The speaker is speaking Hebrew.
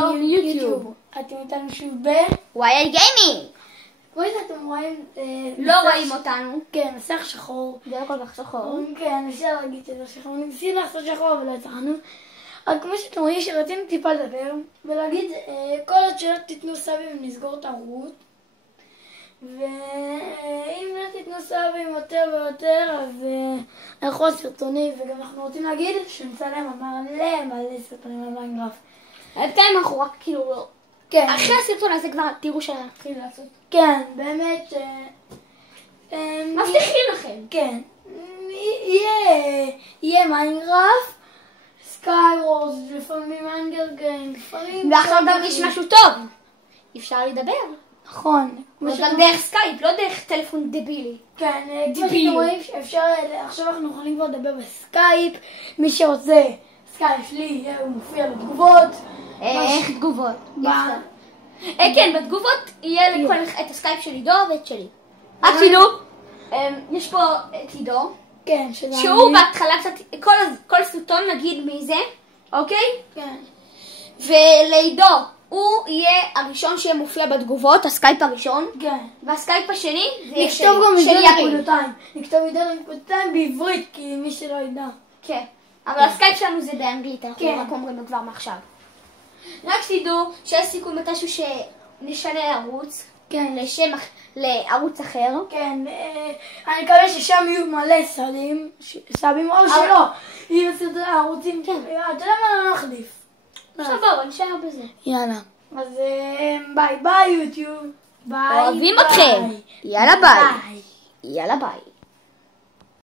בלוג יוטיוב. אתם איתנו שוב וואי גיימינג. כמו שאתם רואים, לא רואים אותנו. כן, מסך שחור. זה לא כל כך שחור. כן, אפשר להגיד שזה שחור. ניסינו לעשות שחור אבל לא הצלחנו. אבל כמו שאתם רואים שרצינו טיפה לדבר ולהגיד כל עוד שלא תיתנו סאבים נסגור את הערוץ. ואם לא תיתנו סאבים יותר ויותר אז אנחנו הסרטונים, וגם אנחנו רוצים להגיד שנצלם מלא סרטונים על מיינקראפט. בינתיים אנחנו רק כאילו, כן. אחרי הסרטון הזה כבר תראו שנתחיל לעשות. כן, באמת מבטיחים לכם. כן, יהיה מיינקראפט, סקייוורס, לפעמים אנגר גיים, דברים. ועכשיו גם יש משהו טוב. אפשר לדבר. נכון. גם דרך סקייפ, לא דרך טלפון דבילי. כן, כמו שאתם רואים, עכשיו אנחנו יכולים כבר לדבר בסקייפ. מי שרוצה סקייפ שלי, הוא מופיע בתגובות. איך תגובות? כן, בתגובות יהיה לכל את הסקייפ של עידו ואת שלי. רק תדעו, יש פה את עידו. כן, שהוא בהתחלה קצת, כל סרטון נגיד מי זה, אוקיי? כן. ולעידו, הוא יהיה הראשון שיהיה מופיע בתגובות, הסקייפ הראשון. כן. והסקייפ השני זה יהיה נכתוב גם נכתוב נקודתיים בעברית, כי מי שלא ידע. כן. אבל הסקייפ שלנו זה באנגלית, אנחנו רק אומרים לו כבר מעכשיו. רק תדעו שיש סיכוי מתישהו שנשנה ערוץ. כן. לערוץ אחר. כן, אני מקווה ששם יהיו מלא סאבים או שלא. יהיו סרטוני ערוצים, אתה יודע מה לא נחליף. סבבה, נשאר בזה. יאללה. אז ביי ביי יוטיוב. אוהבים אתכם. יאללה ביי. יאללה ביי.